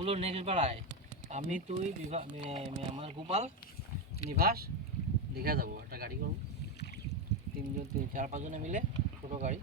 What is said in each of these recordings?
বললো নেক্সট বারায় আমি তুই আমার গোপাল নিবাস দীঘা যাবো, একটা গাড়ি করবো, 4-5 জনে মিলে, ছোটো গাড়ি।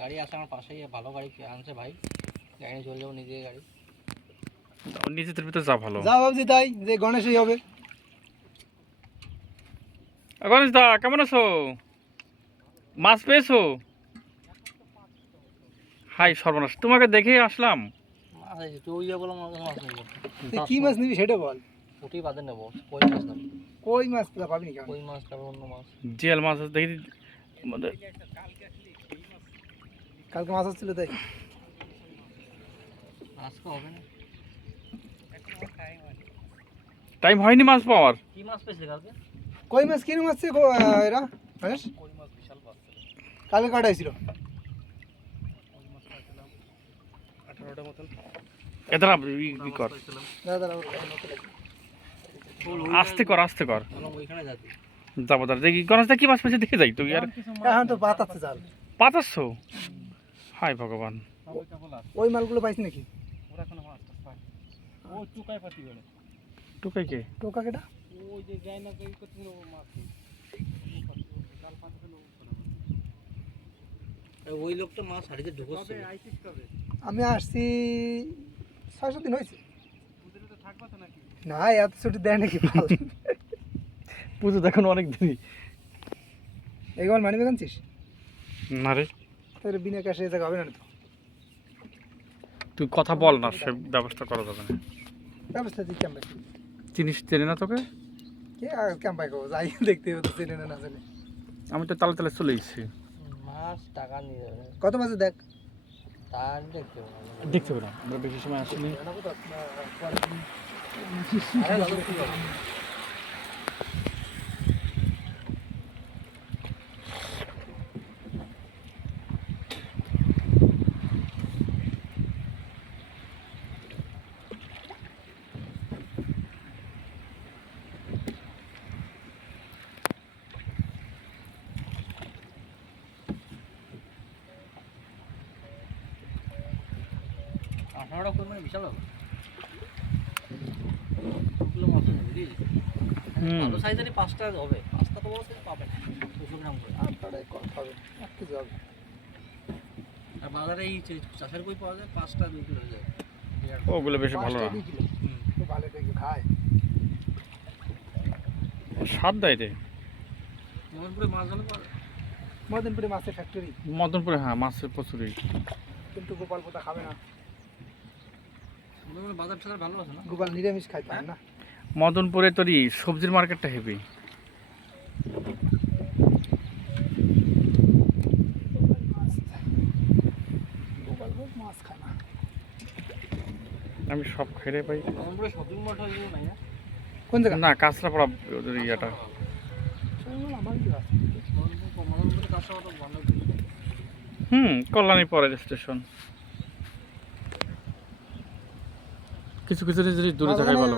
গাড়ি আছে আমার পাশেই, ভালো গাড়ি আনছে ভাই, গাড়ি নিয়ে চলে যাবো, নিজে গাড়ি। নিজেদের ভিতরে যা ভালো। যা ভাবছি তাই, যে গণেশই হবে। গণেশ দা কেমন আছো? মাছ পেয়েছো? হাই সর্বনাশ, তোমাকে দেখেই আসলাম। তুই ইয়ে বলো মাছ নেই, তুই কি মাছ নিবি সেটা বল। ওটি বাদে নেবো, কই মাছ নেবো। কই মাছ তো পাবি না কেন? কই মাছ তারপর অন্য মাছ, জিয়াল মাছ আছে দেখি আমাদের। কালকে মাছ আসছিল তাই। আজকে হবে না, টাইম হয়নি মাছ পাওয়ার। কি মাছ পেয়েছে কালকে? কই মাছ কিরম আসছে এরা গণেশ? কই মাছ বিশাল পাচ্ছে কালকে কটা ছিল? 18টা মতন। এদারা ই কর, দাদা আস্তে কর আস্তে কর। ওইখানে যাবি, যাবো দাদা দেখি গণেশ দা কি মাছ পেয়েছে দেখে যাই। তুই আর এখন তো পাতাচ্ছে জাল। পাতাচ্ছো? হাই ভগবান, ওই মালগুলো পাইছি নাকি? ওরা কোনো মাছ পায় ও চুকায় পাতি বলে। টুকাই কে? টোকা কেটা? ওই যে যায় না কই করতে মাছ, জাল পাতাতে ওই লোকটা মাছ হাড়িতে ঢুকছে। আইছিস কবে? আমি আসছি 6-7 দিন হয়েছে। ওদের তো থাকবা তো নাকি? না এত ছুটি দেয় নাকি পাল? পুজো দেখুন অনেক দেরি। এগুলো মানি বেগানছিস? না রে, তোর বিনা ক্যাশে এ জায়গা হবে না তো। তুই কথা বল না, সে ব্যবস্থা করা যাবে না। ব্যবস্থা তুই ক্যাম্পাই চিনিস চেনে না তোকে? কে আর ক্যাম্পাই করবো, যাই দেখতে হবে তো, চেনে না না জানে। আমি তো তালে তালে চলে এসেছি। মাছ টাকা নিয়ে যাবে, কত মাসে দেখ? তার দেখতে হবে না। দেখতে হবে না, আমরা বেশি সময় আসিনি। আরে দাদু কি হবে? কই মানে বিশাল হবে, ওগুলো মাছ নেবে ভালো সাইজেরই 5টা হবে, 5টা তো বড় সাইজ পাবে 200 গ্রাম করে। আর টাকায় কম হবে, 1 কেজি হবে। আর বাজারে এই চাষের কই পাওয়া যায় 5টা 2 কিলো হয়ে যায়। ওগুলো বেশি ভালো না, 2 কিলো তো ভালো টাকা খায়। স্বাদ দেয় রে। মদনপুরে মাছ ভালো পাওয়া যায়। মদনপুরে মাছের ফ্যাক্টরি, মদনপুরে হ্যাঁ মাছের প্রচুরই। কিন্তু গোপাল পোতা খাবে না। মদনপুরে বাজার টাজার ভালো আছে না? গোপাল নিরামিষ খায় পায় না। মদনপুরে তোরই সবজির মার্কেটটা হেভি। গোপাল মাছ খায় না। আমি সব খেয়ে পাই। মদনপুরে শপিং মল টল নাই না? কোন জায়গা? না কাঁচরাপাড়া ওদের ইয়াটা। আমার কি আছে? মদনপুরে কাঁচা তো ভালো। কল্যাণী পরের স্টেশন। কিছু কিছু জিনিস দূরে থাকাই ভালো।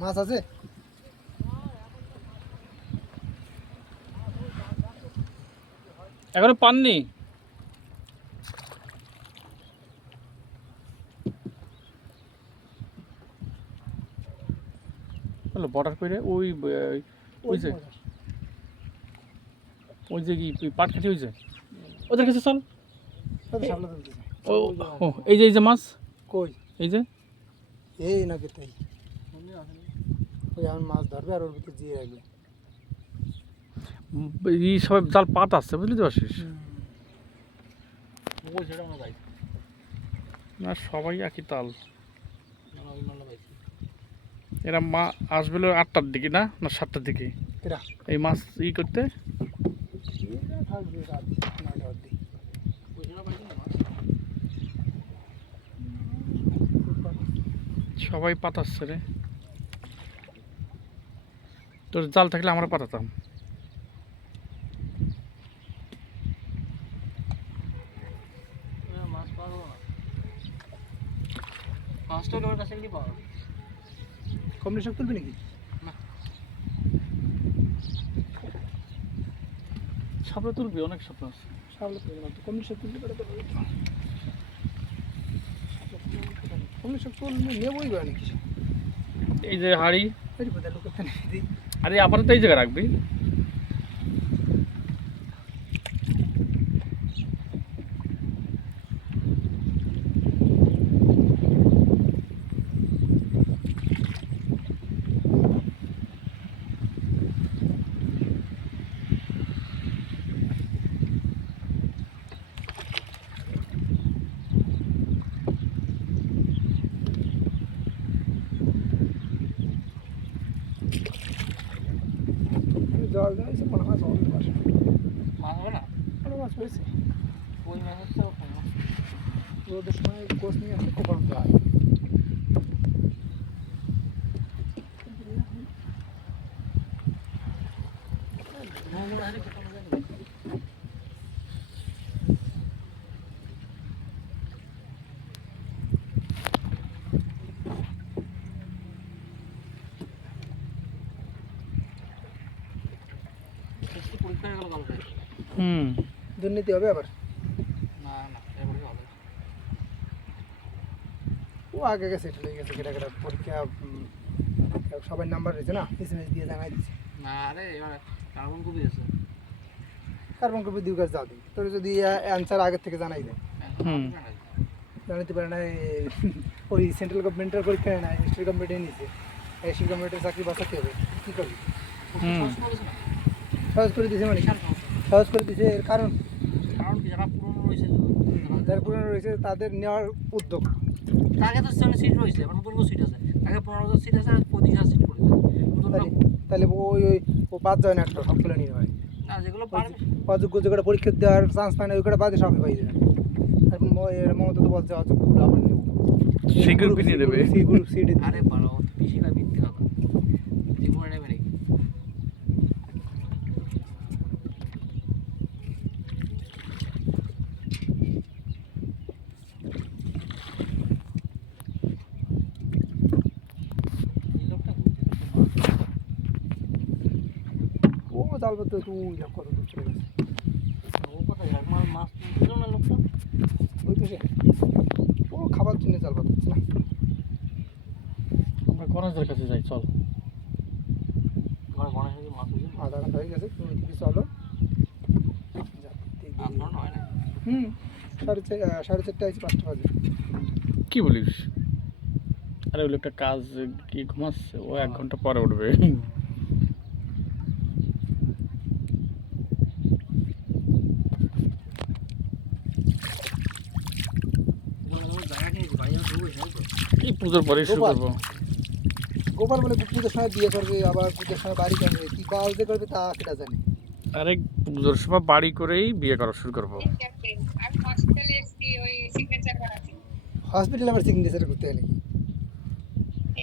মাছ আছে? এখনো পাননি? হলো বর্ডার করে ওই যে কি পাট খাটি হয়েছে ওদের কাছে চল। ও এই যে মাছ কই? এই যে এই নাকি তাই? ওই এখন মাছ ধরবে আর ওর ভিতরে দিয়ে রাখবে। এই সবাই জাল পাত আছে বুঝলি তো পারছিস না, সবাই একই তাল। এরা মা আসবে 8টার দিকে না 7টার দিকে এই মাছ ই করতে। সবাই পাতাচ্ছে রে, তোর জাল থাকলে আমরা পাতাতাম। কমনি শাক তুলবি নাকি? সাপড়া তুলবি, অনেক সাপড়া আছে। শাপলা তুলবি না তো কমনি শাক তুলতে পারে তো। তুমি সব চল নেবই বা নাকি এই যে হাড়ি, এই বোধহয় লোকের ফেলে দিই। আরে আপাতত এই জায়গায় রাখবি। জল দেওয়া হয়েছে মনে হয় জল দেওয়া মাছ হবে না? ভালো মাছ হয়েছে। ওই মাছ হচ্ছে রোদের সময় কোচ নিয়ে আসলে কোপানো যায়। পরীক্ষা হয়ে গেল কালকে। হুম, দুর্নীতি হবে আবার। না না, এবারে হবে না। ও আগে গেছে সেটেল হয়ে গেছে, কেটা কেটা পরীক্ষা সবাই নাম্বার রয়েছে না, এসএমএস দিয়ে জানাই দিচ্ছে। না রে, এবার কার্বন কপি আছে। কার্বন কপি দিও কাজ যাও দিই, তোর যদি অ্যান্সার আগের থেকে জানাই দেয় হুম। জানাতে পারে না। ওই সেন্ট্রাল গভর্নমেন্টের পরীক্ষা নেয় না, স্টেট গভর্নমেন্টে নিয়েছে, স্টেট গভর্নমেন্টের চাকরি বাঁচাতে হবে, কী করবি? হুম। সহজ করে দিয়েছে মানে বিশাল সমস্যা। সহজ করে দিয়েছে এর কারণ কারণ কি, যারা পুরনো রয়েছে, যারা পুরনো রয়েছে তাদের নেওয়ার উদ্যোগ। তাকে তো সিট রয়েছে, এবার নতুন সিট আছে, তাকে 15,000 সিট আছে আর 25,000 সিট করেছে নতুন। তাহলে তাহলে ওই ওই ও বাদ যায় না, একটা সবগুলো নিয়ে হয় না, যেগুলো পারবে অযোগ্য যেগুলো পরীক্ষা দেওয়ার চান্স পায় না ওইগুলো বাদে সবই পাই যায়। আর মমতা তো বলছে অযোগ্যগুলো আবার নেব, সি গ্রুপই দিয়ে দেবে। C group seat. আরে ভালো বেশি না, মিথ্যে কথা জীবনে নেবে নাকি? এই লোকটা ও জাল পাতো তুই কত দূর চলে গেছে ও কথা এক মাস মাছ তুলছিল না লোকটা। ওই তো সে ও খাবার জন্য জাল পাতাচ্ছে না। আমরা গণেশদের কাছে যাই, চল। ঘরে গণেশ হয়েছে মাছ হয়েছে, আধা ঘন্টা হয়ে গেছে, তুমি দিকে চলো। আপনার হয় না। হুম, 4:30 আছে, 5টা বাজে। কি বলিস? আরে ওই লোকটা কাজ কি ঘুমাচ্ছে, ও 1 ঘন্টা পরে উঠবে। জায়গা কিনেছি, বাড়ি আমি ঢুকবো এখানে তো। এই পুজোর পরেই শুরু করবো। গোপাল বলে পুজোর সময় বিয়ে করবে, আবার পুজোর সময় বাড়ি করবে, কি কাজ যে করবে তা সেটা জানি। আরে পুজোর সময় বাড়ি করেই বিয়ে করা শুরু করবো। আমি হসপিটালে এসেছি ওই সিগনেচার করাতে। হসপিটাল আবার সিগনেচার করতে হয় নাকি?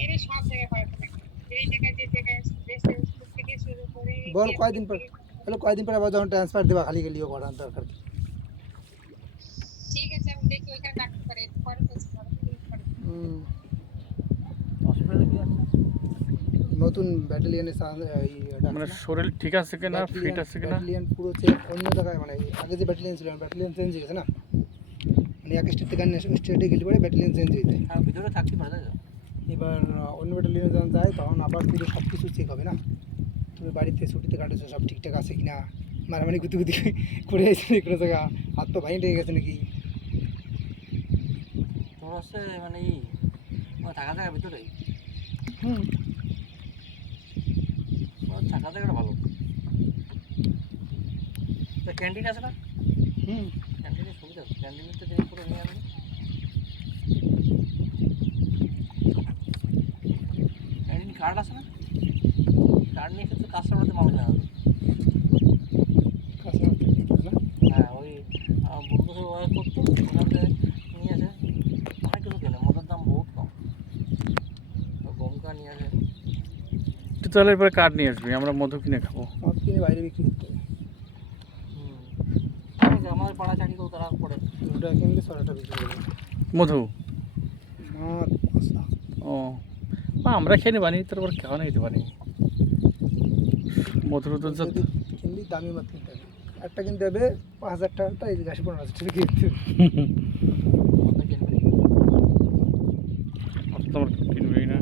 এর সব জায়গায় করাতে লাগে, এই জায়গায় যে জায়গায় রেস্টেন্স থেকে শুরু করে বল কয়দিন পর, বলে কয়দিন পর আবার যখন ট্রান্সফার দেবা খালি গেলিও করার দরকার কি? ঠিক আছে, আমি দেখি ওইখানে ডাক্তার করে পরে বলছি হসপিটালে কি আছে? নতুন ব্যাটালিয়নে মানে শরীর ঠিক আছে কিনা, ফিট আছে কিনা। ব্যাটালিয়ন পুরো চেক অন্য জায়গায়, মানে আগে যে ব্যাটালিয়ন ছিল ব্যাটালিয়ন চেঞ্জ হয়ে গেছে না, মানে এক স্টেট থেকে অন্য স্টেটে গেলে পরে ব্যাটালিয়ন চেঞ্জ হয়ে যায়। হ্যাঁ, ভিতরে থাকতে পারে তাই তো? এবার অন্য ব্যাটালিয়নে যখন যায় তখন আবার পুরো সব কিছু চেক হবে না, তুমি বাড়িতে ছুটিতে কাটেছো সব ঠিকঠাক আছে কিনা, মারামারি গুতি গুতি করে এসে কোনো জায়গা হাত পা ভাঙে গেছে নাকি। তোর হচ্ছে মানে থাকা জায়গার ভিতরে হুম, থাকা জায়গাটা ভালো। তা ক্যান্টিন আছে না? হুম, ক্যান্টিনের সুবিধা আছে, ক্যান্টিনের তো জিনিস করে নিয়ে আসবে। ক্যান্টিন কার্ড আছে না? কার্ড নিয়ে কিন্তু কাস্টমারদের মাল কেনা হবে। কাস্টমার ঠিক আছে না? হ্যাঁ, ওই আমার বন্ধু সব ওয়ার্ক করতো, ওখান থেকে নিয়ে আসে, অনেক কিছু কেনে, মদের দাম বহুত কম। তো গমকা নিয়ে আসে। তুই তাহলে এরপরে কার্ড নিয়ে আসবি, আমরা মধু কিনে খাবো। মদ কিনে বাইরে বিক্রি করতে হবে। আমাদের পাড়া চাকরি কেউ তারা করে। 2 টাকা কিনলে 6 টাকা বিক্রি করবে মধু মদ মশলা। ও বা আমরা খেয়ে নিবানি, তারপর খাওয়া নিতে পারি। মধুর তো যত যদি কিনলি দামি মদ কিনতে হবে, একটা কিনতে হবে 5,000 টাকাটা, এই 10-15,000 টাকা কিনতে হবে। মদটা কিনবে নাকি? কাস্টমার কিনবেই না।